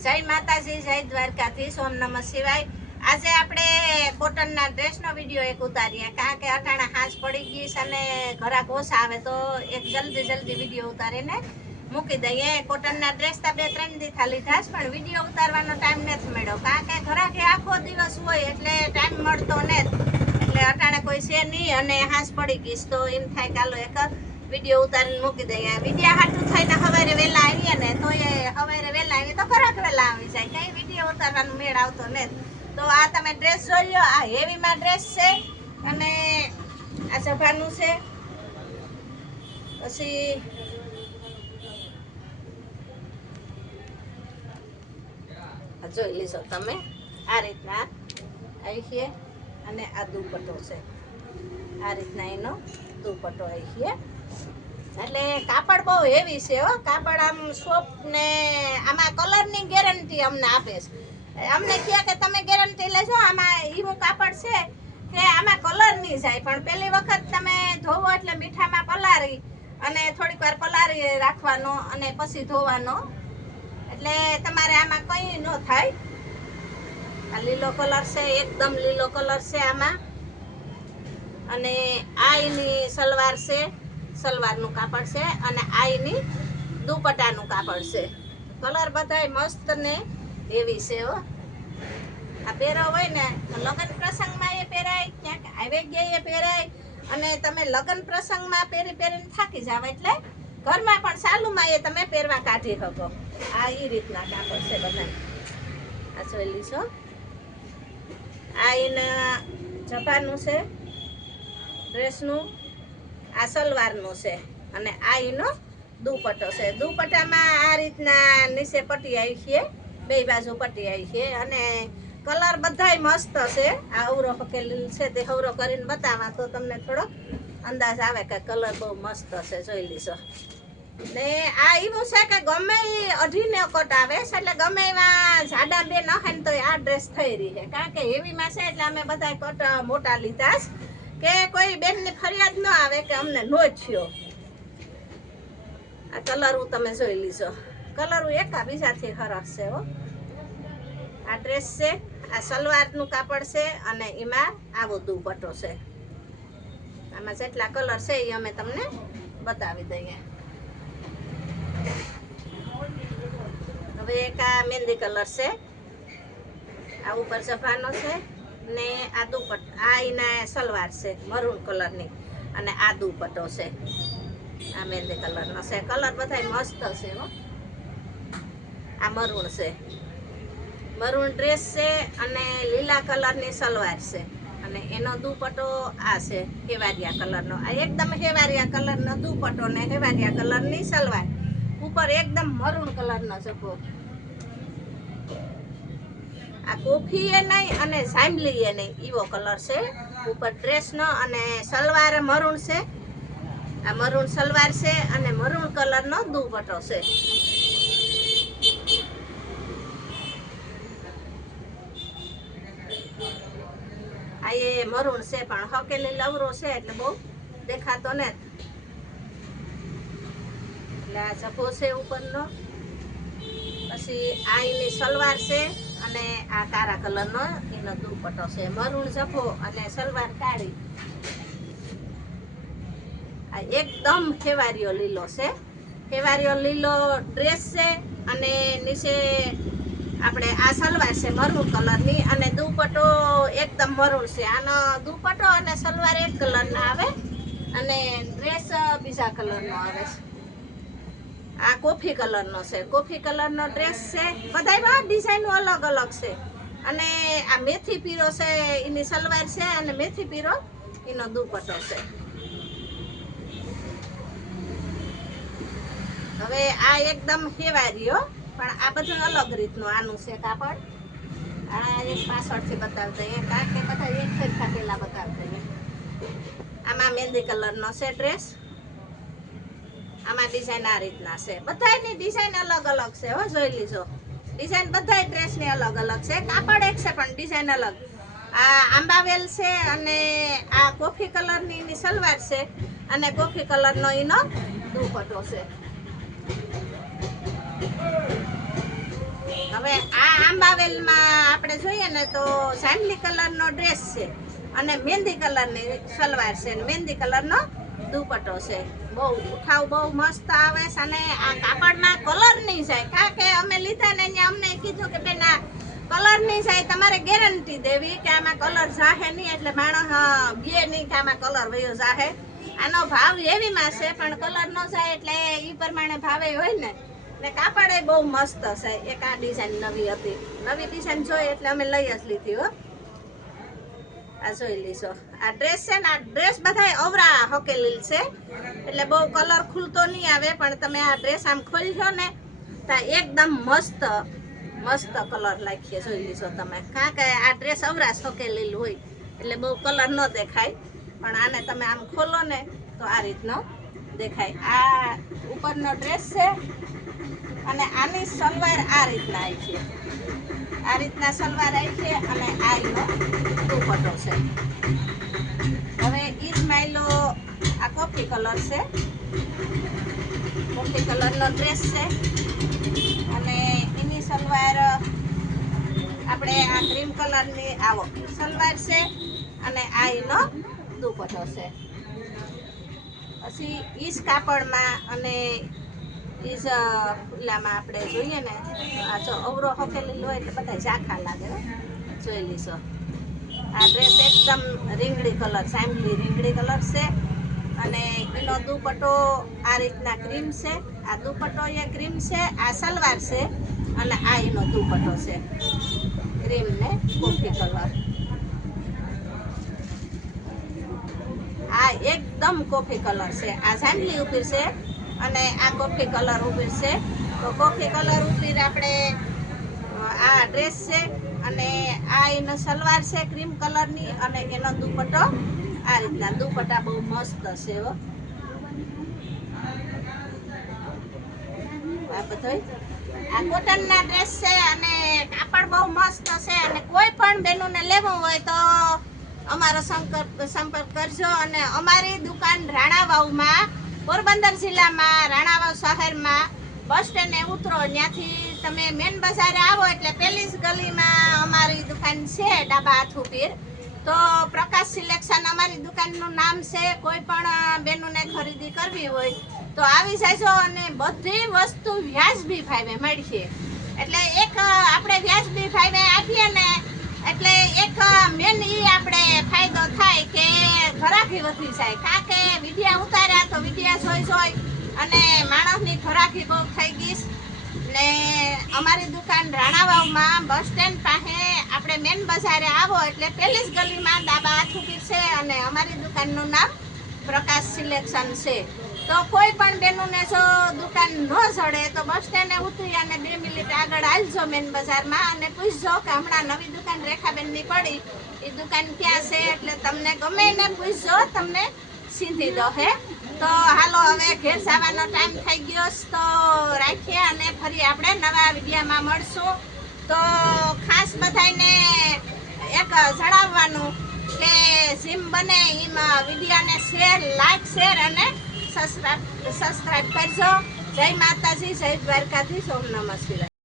જય માતાજી, જય દ્વારકાધીશ, ઓમ નમઃ શિવાય। આજે આપણે કોટનના ડ્રેસનો વિડીયો એક ઉતારીએ, કારણ કે અટાણા હાંસ પડી ગઈ છે અને ઘરા ઘોસ આવે તો એક જલ્દી વિડીયો ઉતારીને મૂકી દઈએ। કોટનના ડ્રેસ તો 2-3 દી ખાલી થાશ, પણ વિડીયો ઉતારવાનો ટાઈમ નથી મળ્યો, કારણ કે ઘરાકે આખો દિવસ હોય એટલે ટાઈમ મળતો નથી। એટલે અટાણે કોઈ છે નહીં અને હાંસ પડી ગઈ તો એમ થાય ચાલો એક વિડીયો ઉતારીને મૂકી દઈએ। વિડીયો હાટું થઈને સવારે વહેલા આવીએ ને તો એ સવારે વહેલા આવીએ તો ઘરાક વહેલા આવી જાય, કંઈ વિડીયો ઉતારવાનો મેળ આવતો નથી। તો આ તમે ડ્રેસ જોઈ લો, આ હેવીમાં ડ્રેસ છે અને આ સભાનું છે। પછી જોઈ લેશો તમે, આ રીતના આવી છે અને આ દુપટ્ટો છે, આ રીતના એનો દુપટ્ટો આવી છે। એટલે કાપડ બહુ હેવી છે હો, કાપડ આમ સોફ્ટ ને આમાં કલરની ગેરંટી અમને આપે છે। અમને કહે કે તમે ગેરંટી લેજો, આમાં એવું કાપડ છે કે આમાં કલર નહીં જાય, પણ પહેલી વખત તમે ધોવો એટલે મીઠામાં પલાળી અને થોડીક વાર પલાળી રાખવાનો અને પછી ધોવાનો, એટલે તમારે આમાં કંઈ ન થાય। આ લીલો કલર છે, એકદમ લીલો કલર છે આમાં, અને આ એની સલવાર છે, સલવારનું કાપડ છે, અને આ એની દુપટ્ટાનું કાપડ છે। કલર બધાય મસ્ત ને એવી છે હો। આ પહેરો હોય ને લગ્ન પ્રસંગમાં એ પહેરાય, ક્યાંક આવે ગયા એ પહેરાય, અને તમે લગ્ન પ્રસંગમાં પહેરીને થાકી જાવ એટલે ઘરમાં પણ સાલુમાં એ તમે પહેરવા કાઢી શકો। આ એ રીતના કાપડ છે બધા, આ જોઈ લીધો। આ એના જપાનું છે ડ્રેસનું, આ સલવારનું છે, અને આ એનો દુપટ્ટો છે। દુપટ્ટામાં આ રીતના નીચે પટ્ટી આવી છે, બે બાજુ પટ્ટી આવી છે, અને કલર બધાય મસ્ત છે। આ અવરો પકેલી છે તે અવરો કરીને બતાવવા તો તમને થોડો અંદાજ આવે કે કલર બહુ મસ્ત છે, જોઈ લીધો। ને આ એવું છે કે ગમે એ 2.5 કટ આવે છે, એટલે ગમે એવા જાડા બે નખે ને તો આ ડ્રેસ થઈ રહી છે, કારણ કે હેવીમાં છે એટલે અમે બધા કટ મોટા લીધા કે કોઈ બેનની ફરિયાદ ન આવે કે અમને નો થયો। આ કલર તમે જોઈ લીધો, કલર એકા બીજાથી સરસ છે હો। આ ડ્રેસ છે, આ સલવારનું કાપડ છે, અને એમાં આવો દુપટ્ટો છે। આમાં જેટલા કલર છે એ અમે તમને બતાવી દઈએ। હવે એક આ મહેંદી કલર છે, આ ઉપર સભાનો છે, ને આ દુપટ્ટો, આ એના સલવાર છે મરૂન કલરની, અને આ દુપટ્ટો છે, આ મહેંદી કલરનો છે। કલર બધા મસ્ત છે હો। આ મરૂન છે, મરૂન ડ્રેસ છે, અને લીલા કલરની સલવાર છે, અને એનો દુપટ્ટો આ છે હેવારિયા કલરનો। આ એકદમ હેવારિયા કલરનો દુપટ્ટો ને હેવારિયા કલરની સલવાર, ઉપર એકદમ મરૂન કલરનો જભો। આ કોફી એ નહીં અને જાંબલી એ નહીં એવો કલર છે ઉપર ડ્રેસનો, અને સલવાર મરૂન છે, આ મરૂન સલવાર છે, અને મરૂન કલરનો દુપટ્ટો છે। આ એ મરૂન છે પણ હકેલી લવરો છે એટલે બહુ દેખાતો ને, એટલે આ જભો છે ઉપરનો। પછી આ એની સલવાર છે, અને આ કાળા કલરનો એનો દુપટ્ટો છે, મરૂન જભો અને સલવાર કાળી। આ એકદમ હેવારિયો લીલો છે, હેવારિયો લીલો ડ્રેસ છે, અને નીચે આપણે આ સલવાર છે મરૂન કલરની, અને દુપટ્ટો એકદમ મરૂન છે। આનો દુપટ્ટો અને સલવાર એક કલરના આવે, અને ડ્રેસ બીજા કલરનો આવે છે। આ કોફી કલરનો છે, કોફી કલરનો ડ્રેસ છે, બધાયમાં ડિઝાઇનો અલગ અલગ છે, અને આ મેથી પીરો છે એની સલવાર છે, અને મેથી પીરો એનો દુપટ્ટો છે। હવે આ એકદમ હેવારિયો, પણ આ બધું અલગ રીતનું આનું છે કાપડ। આ એક પાછળથી બતાવી દઈએ, કારણ કે બધા એક સરખા પેલા બતાવી દઈએ। આમાં મહેંદી કલરનો છે ડ્રેસ, આમાં ડિઝાઇન આ રીતના છે, બધાની ડિઝાઇન અલગ અલગ છે હો, જોઈ લીજો। ડિઝાઇન બધાય ડ્રેસની અલગ અલગ છે, કાપડ એક છે પણ ડિઝાઇન અલગ। આ આંબાવેલ છે, અને આ કોફી કલરની એની સલવાર છે, અને કોફી કલરનો એનો દુપટ્ટો છે। હવે આંબાવેલમાં આપણે જોઈએ ને તો જાંબલી કલરનો ડ્રેસ છે અને મહેંદી કલરની સલવાર છે અને મહેંદી કલરનો દુપટ્ટો છે. બહુ ઉઠાવ બહુ મસ્ત આવે છે અને આ કાપડના કલર નહીં જાય. કારણ કે અમે લીધા ને અહીંયા અમને કીધું કે બેન આ કલર નહીં જાય, તમારે ગેરંટી દેવી કે આમાં કલર જાહે નહીં, એટલે માણસ બે નહીં કે આમાં કલર વયો જાહે. આનો ભાવ એવીમાં છે પણ કલર ન જાય એટલે એ પ્રમાણે ભાવે હોય ને કાપડ એ બહુ મસ્ત છે. એક આ ડિઝાઇન નવી હતી, નવી ડિઝાઇન જોઈ એટલે અમે લઈ જ લીધી હો. આ જોઈ લીધો આ ડ્રેસ છે ને, આ ડ્રેસ બધાય અવરા હકેલી છે એટલે બહુ કલર ખુલતો નહીં આવે, પણ તમે આ ડ્રેસ આમ ખોલશો ને તો એકદમ મસ્ત મસ્ત કલર લાગીએ. જોઈ લીધો તમે, કારણ કે આ ડ્રેસ અવરા હકેલી હોય એટલે બહુ કલર ન દેખાય, પણ આને તમે આમ ખોલો ને તો આ રીતનો દેખાય. આ ઉપરનો ડ્રેસ છે અને આની સલવાર આ રીતના આવી છે, આ રીતના સલવાર આવી છે અને આ એનો દુપટ્ટો છે. હવે ઈ જ માયલો આ કોફી કલર છે, કોફી કલરનો ડ્રેસ છે અને એની સલવાર આપણે આ ક્રીમ કલરની આવો સલવાર છે અને આ એનો દુપટ્ટો છે. પછી ઈ જ કાપડમાં અને ઈ જ ખુલ્લામાં આપણે જોઈએ ને આ જો અવરો હકેલી હોય એટલે બધા ઝાખા લાગે. જોઈ લીધો આ ડ્રેસ એકદમ રીંગણી કલર, જાંબલી રીંગણી કલર છે અને એનો દુપટ્ટો આ રીતના ક્રીમ છે. આ દુપટ્ટો એ ક્રીમ છે, આ સલવાર છે અને આ એનો દુપટ્ટો છે ક્રીમ ને કોફી કલર. આ એકદમ કોફી કલર છે, આ જાંબલી ઉપર છે અને આ કોફી કલર ઉપર છે. તો કોફી કલર ઉપર આપણે આ ડ્રેસ છે અને આ એનો સલવાર છે ક્રીમ કલરની અને એનો દુપટ્ટો આ રીતના. દુપટ્ટા બહુ મસ્ત છે હો. આ બધો આ કોટનના ડ્રેસ છે અને કાપડ બહુ મસ્ત છે અને કોઈ પણ બહેનોને લેવું હોય તો અમારો સંપર્ક કરજો. અને અમારી દુકાન રાણાવાવમાં, પોરબંદર જિલ્લામાં રાણાવાવ શહેરમાં બસ સ્ટેન્ડે ઉતરો, ત્યાંથી તમે મેન બજારે આવો એટલે પહેલી જ ગલીમાં અમારી દુકાન છે ડાબા હાથ ઉપર. તો પ્રકાશ સિલેક્શન અમારી દુકાનનું નામ છે. કોઈ પણ બહેનોને ખરીદી કરવી હોય તો આવી જાજો અને બધી વસ્તુ વ્યાજબી ભાવે મળશે. એટલે એક આપણે વ્યાજબી ભાવે આપીએ ને એટલે એક મેન ઈ આપણે ફાયદો થાય કે ઘરાકી વધી જાય. કારણ કે વિડિયા ઉતાર્યા તો વિડિયા જોઈ અને માણસની ઘરાકી બહુ થઈ ગઈ ને. અમારી દુકાન રાણાવાવમાં બસ સ્ટેન્ડ પાસે આપણે મેન બજારે આવો એટલે પહેલી જ ગલીમાં ડાબા હાથ ઉપર છે અને અમારી દુકાનનું નામ પ્રકાશ સિલેક્શન છે. તો કોઈ પણ બહેનોને જો દુકાન ન જડે તો બસ સ્ટેન્ડે ઉતરી અને 2 મિનિટ આગળ આવજો મેન બજારમાં અને પૂછજો કે હમણાં નવી દુકાન રેખાબેનની પડી, એ દુકાન ક્યાં છે, એટલે તમને ગમે એને પૂછજો, તમને સીધી દો હે. તો હાલો હવે ઘેર જવાનો ટાઈમ થઈ ગયો તો રાખીએ અને ફરી આપણે નવા વિડીયોમાં મળશું. તો ખાસ બધાને એક જણાવવાનું કે જેમ બને એમ વિડીયોને શેર, લાઈક, શેર અને સબસ્ક્રાઇબ કરજો. જય માતાજી, જય દ્વારકાધીશ, ઓમ નમઃ શિવાય.